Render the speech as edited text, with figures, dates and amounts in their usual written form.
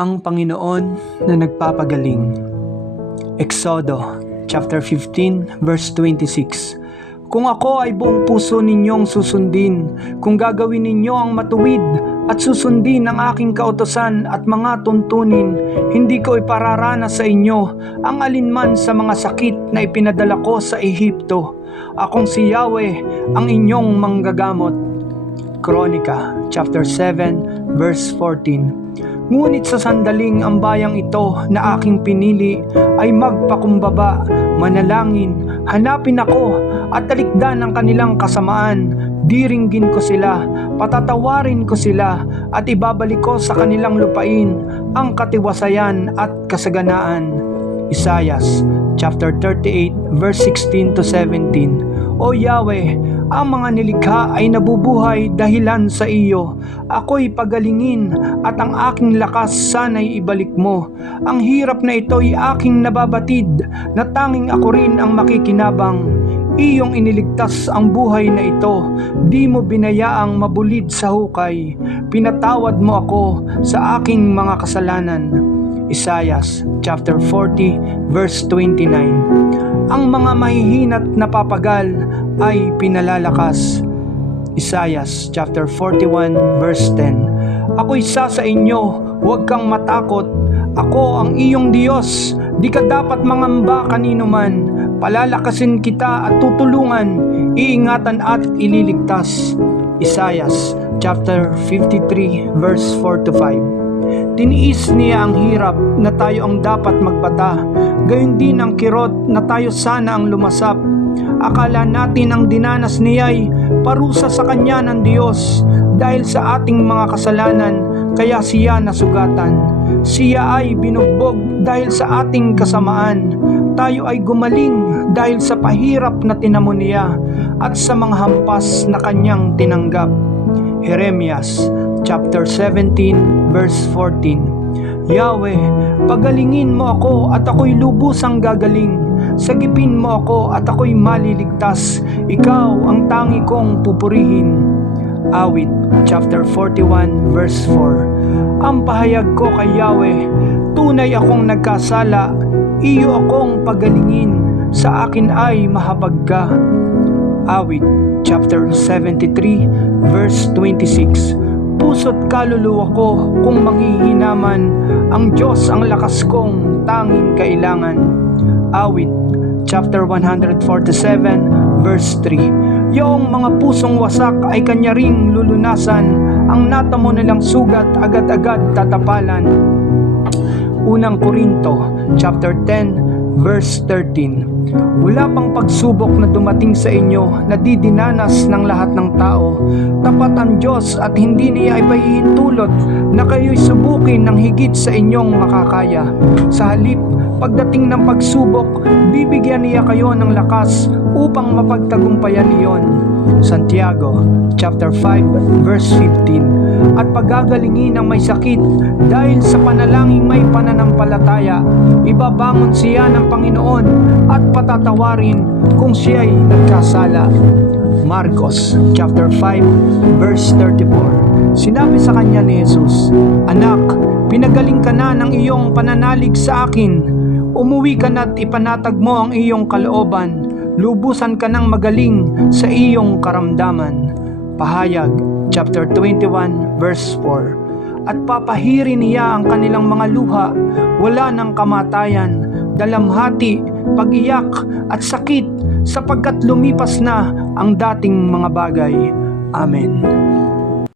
Ang Panginoon na nagpapagaling. Exodo chapter 15 verse 26. Kung ako ay buong puso ninyong susundin, kung gagawin ninyo ang matuwid at susundin ang aking kautusan at mga tuntunin, hindi ko ipararanas sa inyo ang alinman sa mga sakit na ipinadala ko sa Ehipto. Akong si Yahweh ang inyong manggagamot. Kronika chapter 7 verse 14. Ngunit sa sandaling ang bayang ito na aking pinili ay magpakumbaba, manalangin, hanapin ako at talikdan ang kanilang kasamaan. Diringgin ko sila, patatawarin ko sila at ibabalik ko sa kanilang lupain ang katiwasayan at kasaganaan. Isaias chapter 38 verse 16 to 17. O Yahweh, ang mga nilikha ay nabubuhay dahilan sa iyo. Ako'y pagalingin at ang aking lakas sana'y ibalik mo. Ang hirap na ito'y aking nababatid na tanging ako rin ang makikinabang. Iyong iniligtas ang buhay na ito, di mo binayaang mabulid sa hukay. Pinatawad mo ako sa aking mga kasalanan. Isaias chapter 40 verse 29. Ang mga mahihinat na papagal ay pinalalakas. Isaias chapter 41 verse 10. Ako'y isa sa inyo, huwag kang matakot. Ako ang iyong Diyos, di ka dapat mangamba kanino man. Palalakasin kita at tutulungan, iingatan at ililigtas. Isaias chapter 53 verse 4 to 5. Tiniis niya ang hirap na tayo ang dapat magbata, gayon din ang kirot na tayo sana ang lumasap. Akala natin ang dinanas niya'y parusa sa kanya ng Diyos dahil sa ating mga kasalanan, kaya siya nasugatan. Siya ay binugbog dahil sa ating kasamaan. Tayo ay gumaling dahil sa pahirap na tinamo niya at sa mga hampas na kanyang tinanggap. Jeremias chapter 17 verse 14. Yahweh, pagalingin mo ako at ako'y lubusang gagaling. Sagipin mo ako at ako'y maliligtas. Ikaw ang tangi kong pupurihin. Awit chapter 41 verse 4. Ang pahayag ko kay Yahweh, tunay akong nagkasala, iyo akong pagalingin, sa akin ay mahabag ka. Awit chapter 73 verse 26. Puso't kaluluwa ko kung manghihinaman, ang Diyos ang lakas kong tanging kailangan. Awit chapter 147 verse 3. Yung mga pusong wasak ay kanya ring lulunasan, ang natamo nilang sugat agad-agad tatapalan. Unang Korinto chapter 10 verse 13. Wala pang pagsubok na dumating sa inyo na di dinanas ng lahat ng tao. Tapat ang Diyos at hindi niya ipahihintulot na kayo'y subukin ng higit sa inyong makakaya. Sa halip, pagdating ng pagsubok, bibigyan niya kayo ng lakas upang mapagtagumpayan iyon. Santiago chapter 5 verse 15. At pagagalingin ang may sakit dahil sa panalangin may pananampalataya, ibabangon siya ng Panginoon at patatawarin kung siya'y nagkasala. Marcos chapter 5 verse 34. Sinabi sa kanya ni Jesus, Anak, pinagaling ka na ng iyong pananalig sa akin. Umuwi ka na't ipanatag mo ang iyong kalooban. Lubusan ka ng magaling sa iyong karamdaman. Pahayag chapter 21 verse 4. At papahiri niya ang kanilang mga luha, wala ng kamatayan, dalamhati, pag-iyak at sakit, sapagkat lumipas na ang dating mga bagay. Amen.